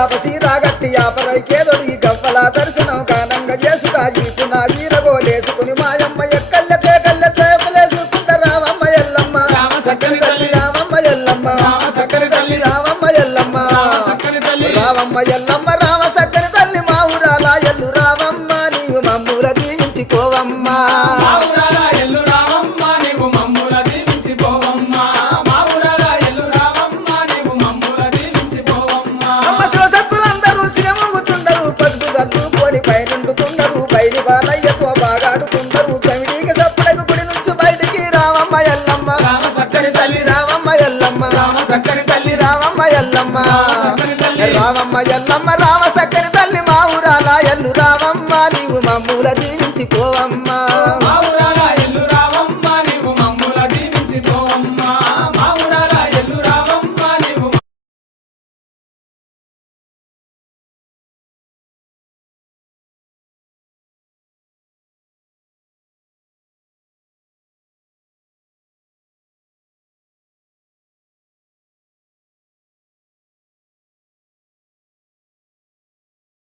యాపసి రాగట్టి యాపరైకేదొడి గవ్వల దర్శనం కానంగా చేసుగా ఈపున వీరగోలేసుకుని మాయమ్మ ఎక్కల్లకే కళ్ళ చేపలేసుకుంట రావమ్మ ఎల్లమ్మ చక్కని తల్లి రావమ్మ ఎల్లమ్మ చక్కని తల్లి రావమ్మ ఎల్లమ్మ చక్కని తల్లి రావమ్మ ఎల్లమ్మ రామ సక్కని తల్లి మా ఊరాల ఎల్లు రావమ్మ నీవు మమ్ముల దీవించిపోవమ్మా మా ఊరాల ఎల్లు రావమ్మ నీవు మమ్ముల దీవించిపోవమ్మా మా ఊరాల ఎల్లు రావమ్మ నీవు మమ్ముల దీవించిపోవమ్మా అమ్మ శివసత్తులందరూ సిరమూగుతుండరు పసుపు చల్లుకొని పైనుండుతుండరు బయలు బాలయ్యతో బాగాడుతుండరు చమిడికి సప్పుడకు గుడి నుంచి బయటికి రావమ్మ ఎల్లమ్మ రామ చక్కని తల్లి రావమ్మ ఎల్లమ్మ రామ చక్కని తల్లి రావమ్మ ఎల్లమ్మ చక్కని తల్లి రావమ్మ ఎల్లమ్మ రామ సక్కని తల్లి మా ఊరాల ఎల్లు రావమ్మ నీవు మమ్ముల దీవించిపోవమ్మా